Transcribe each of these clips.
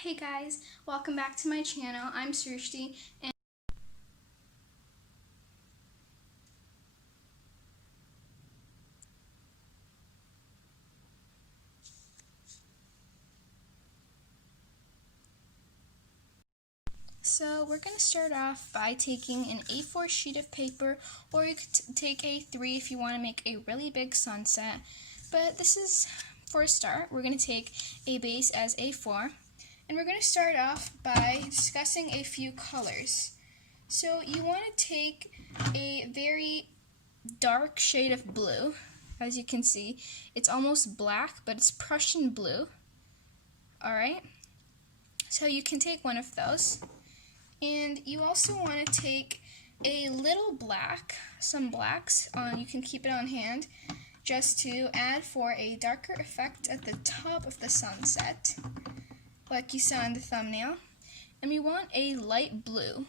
Hey guys, welcome back to my channel. I'm Srushti, and so we're going to start off by taking an A4 sheet of paper, or you could take A3 if you want to make a really big sunset. But this is, for a start, we're going to take a base as A4, and we're going to start off by discussing a few colors. So you want to take a very dark shade of blue. As you can see, it's almost black, but it's Prussian blue. Alright, so you can take one of those. And you also want to take a little black, some blacks, you can keep it on hand, just to add for a darker effect at the top of the sunset, like you saw in the thumbnail. And we want a light blue,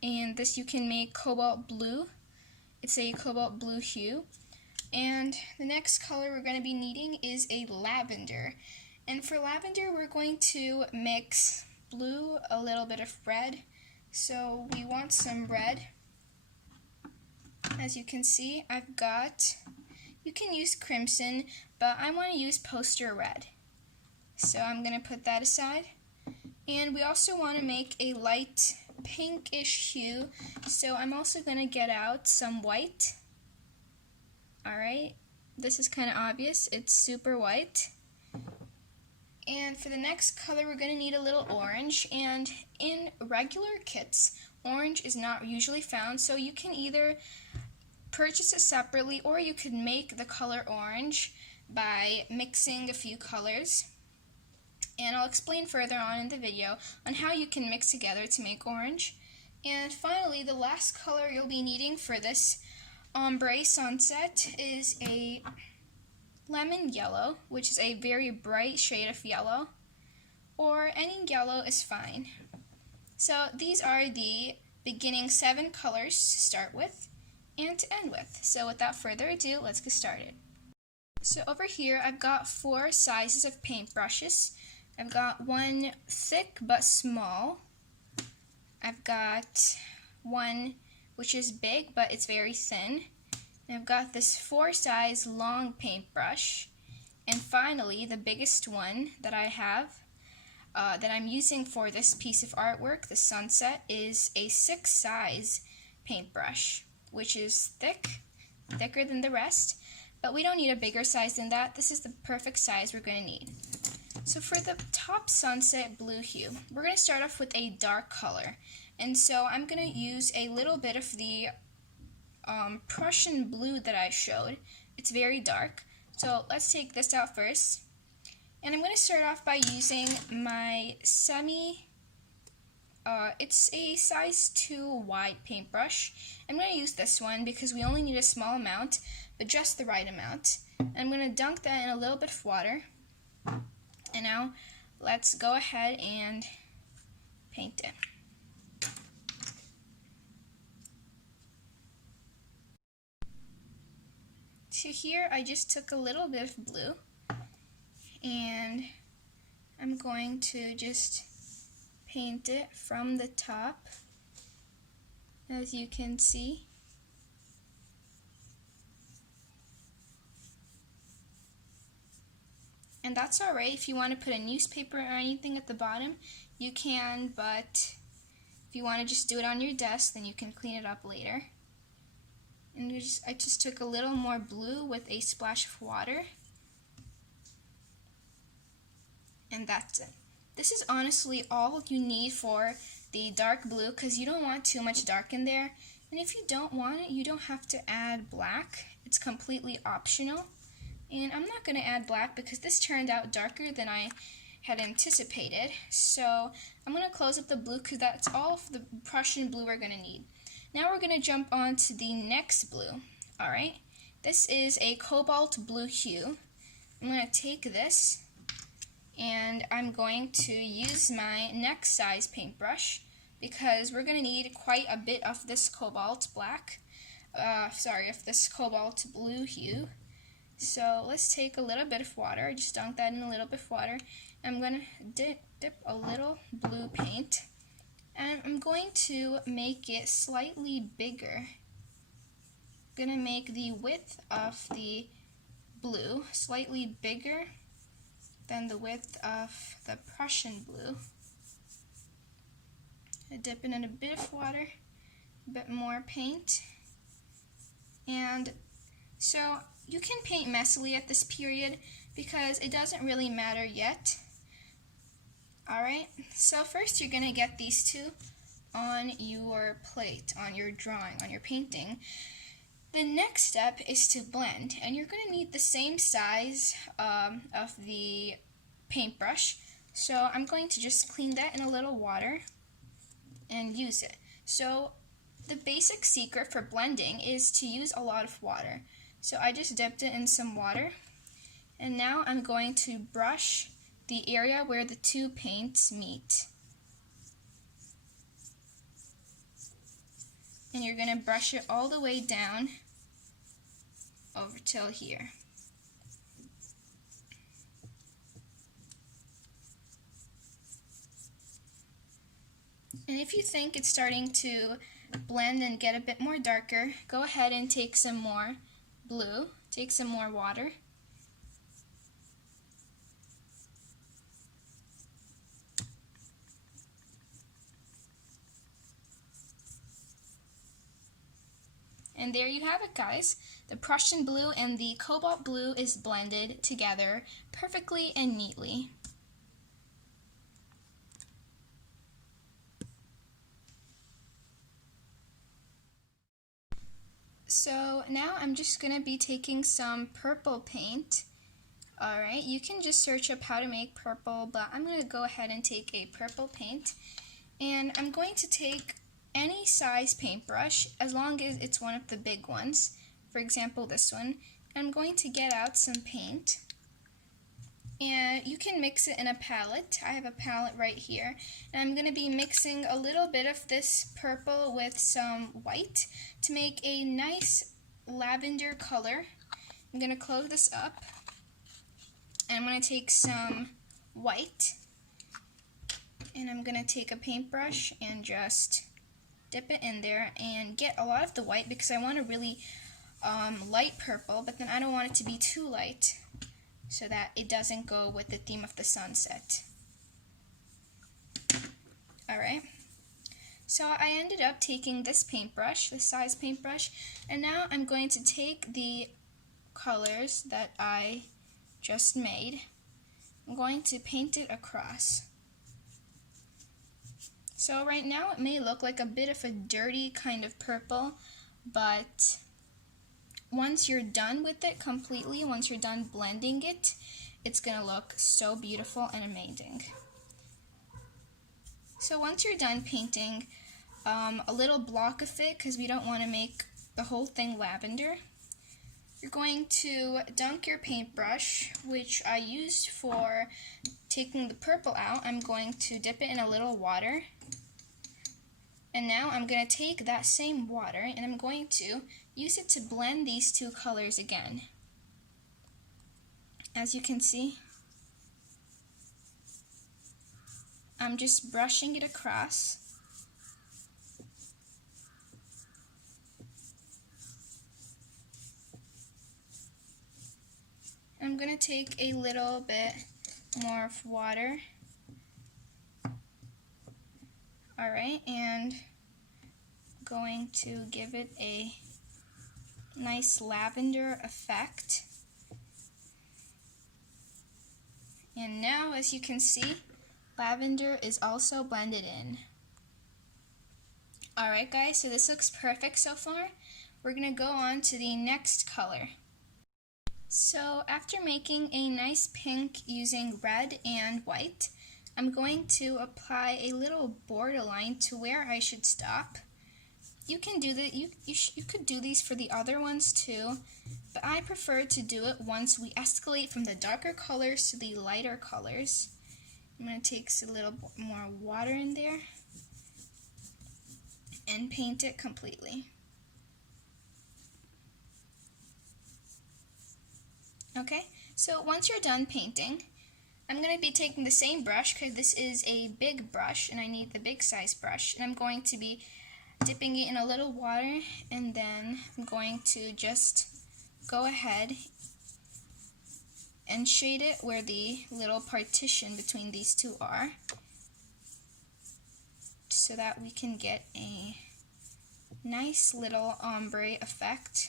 and this you can make cobalt blue. It's a cobalt blue hue. And the next color we're going to be needing is a lavender. And for lavender, we're going to mix blue, a little bit of red. So we want some red. As you can see, I've got, you can use crimson, but I want to use poster red. So I'm going to put that aside. And we also want to make a light pinkish hue, so I'm also going to get out some white. Alright, this is kind of obvious, it's super white. And for the next color, we're going to need a little orange, and in regular kits, orange is not usually found, so you can either purchase it separately, or you could make the color orange by mixing a few colors. And I'll explain further on in the video on how you can mix together to make orange. And finally, the last color you'll be needing for this Ombre Sunset is a lemon yellow, which is a very bright shade of yellow, or any yellow is fine. So these are the beginning 7 colors to start with and to end with. So without further ado, let's get started. So over here, I've got 4 sizes of paintbrushes. I've got one thick but small. I've got one which is big but it's very thin. And I've got this 4 size long paintbrush. And finally, the biggest one that I have, that I'm using for this piece of artwork, the sunset, is a 6 size paintbrush, which is thicker than the rest. But we don't need a bigger size than that. This is the perfect size we're going to need. So for the top sunset blue hue, we're going to start off with a dark color. And so I'm going to use a little bit of the Prussian blue that I showed. It's very dark. So let's take this out first. And I'm going to start off by using my it's a size 2 wide paintbrush. I'm going to use this one because we only need a small amount, but just the right amount. And I'm going to dunk that in a little bit of water. And now, let's go ahead and paint it. So here, I just took a little bit of blue, and I'm going to just paint it from the top, as you can see. And that's alright. If you want to put a newspaper or anything at the bottom, you can, but if you want to just do it on your desk, then you can clean it up later. And I just took a little more blue with a splash of water. And that's it. This is honestly all you need for the dark blue, because you don't want too much dark in there. And if you don't want it, you don't have to add black. It's completely optional. And I'm not going to add black because this turned out darker than I had anticipated. So I'm going to close up the blue because that's all of the Prussian blue we're going to need. Now we're going to jump on to the next blue. Alright, this is a cobalt blue hue. I'm going to take this and I'm going to use my next size paintbrush because we're going to need quite a bit of this cobalt black. Of this cobalt blue hue. So let's take a little bit of water, just dunk that in a little bit of water. I'm going to dip a little blue paint, and I'm going to make it slightly bigger. I'm going to make the width of the blue slightly bigger than the width of the Prussian blue. I dip it in a bit of water, a bit more paint, and so you can paint messily at this period because it doesn't really matter yet. Alright, so first you're going to get these two on your plate, on your drawing, on your painting. The next step is to blend, and you're going to need the same size of the paintbrush. So I'm going to just clean that in a little water and use it. So the basic secret for blending is to use a lot of water. So I just dipped it in some water, and now I'm going to brush the area where the two paints meet. And you're going to brush it all the way down over till here. And if you think it's starting to blend and get a bit more darker, go ahead and take some more blue, take some more water. And there you have it, guys. The Prussian blue and the cobalt blue is blended together perfectly and neatly. So now I'm just going to be taking some purple paint. Alright, you can just search up how to make purple, but I'm going to go ahead and take a purple paint. And I'm going to take any size paintbrush, as long as it's one of the big ones. For example, this one. I'm going to get out some paint. And you can mix it in a palette. I have a palette right here. And I'm going to be mixing a little bit of this purple with some white to make a nice lavender color. I'm going to close this up. And I'm going to take some white. And I'm going to take a paintbrush and just dip it in there and get a lot of the white because I want a really light purple, but then I don't want it to be too light so that it doesn't go with the theme of the sunset. Alright, so I ended up taking this paintbrush, this size paintbrush, and now I'm going to take the colors that I just made. I'm going to paint it across. So right now it may look like a bit of a dirty kind of purple, but once you're done with it completely, once you're done blending it, it's going to look so beautiful and amazing. So once you're done painting a little block of it, because we don't want to make the whole thing lavender, you're going to dunk your paintbrush, which I used for taking the purple out. I'm going to dip it in a little water. And now I'm going to take that same water and I'm going to use it to blend these two colors again. As you can see, I'm just brushing it across. I'm going to take a little bit more of water. Alright, and going to give it a nice lavender effect. And now, as you can see, lavender is also blended in. Alright guys, so this looks perfect so far. We're going to go on to the next color. So after making a nice pink using red and white, I'm going to apply a little borderline to where I should stop. You can do that. You could do these for the other ones too, but I prefer to do it once we escalate from the darker colors to the lighter colors. I'm going to take a little more water in there and paint it completely. Okay, so once you're done painting, I'm going to be taking the same brush because this is a big brush and I need the big size brush, and I'm going to be dipping it in a little water, and then I'm going to just go ahead and shade it where the little partition between these two are, so that we can get a nice little ombre effect.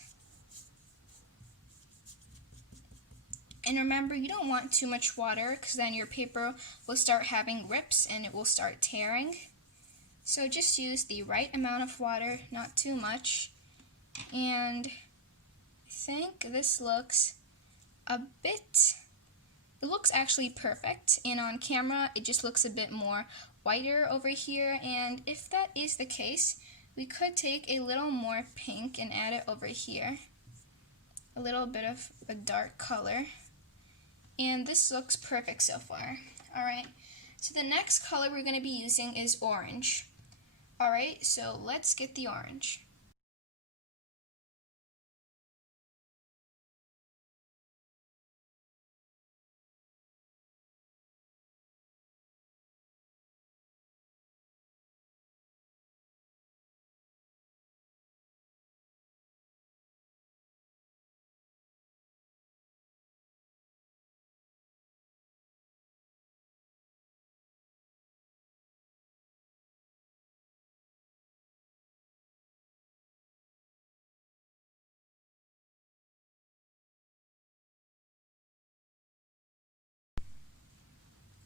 And remember, you don't want too much water because then your paper will start having rips and it will start tearing. So just use the right amount of water, not too much. And I think this looks it looks actually perfect, and on camera it just looks a bit more whiter over here, and if that is the case, we could take a little more pink and add it over here, a little bit of a dark color, and this looks perfect so far. Alright, so the next color we're going to be using is orange. Alright, so let's get the orange.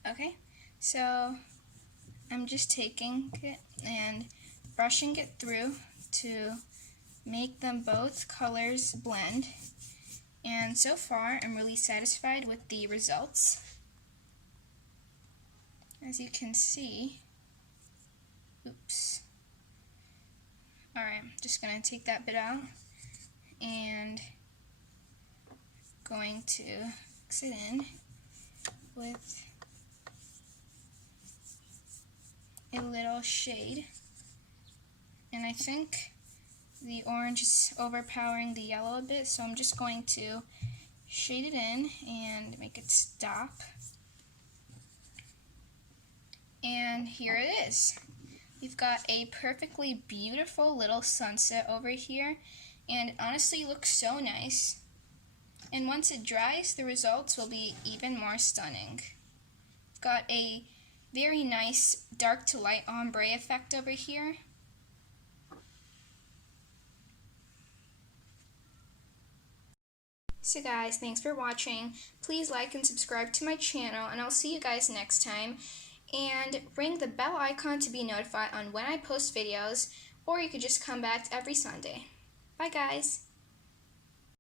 Okay, so I'm just taking it and brushing it through to make them both colors blend. And so far, I'm really satisfied with the results. As you can see, oops. Alright, I'm just going to take that bit out and going to mix it in with a little shade. And I think the orange is overpowering the yellow a bit, so I'm just going to shade it in and make it stop. And here it is. We've got a perfectly beautiful little sunset over here, and it honestly looks so nice. And once it dries, the results will be even more stunning. We've got a very nice dark to light ombre effect over here. So guys, thanks for watching. Please like and subscribe to my channel, and I'll see you guys next time. And ring the bell icon to be notified on when I post videos, or you could just come back every Sunday. Bye guys!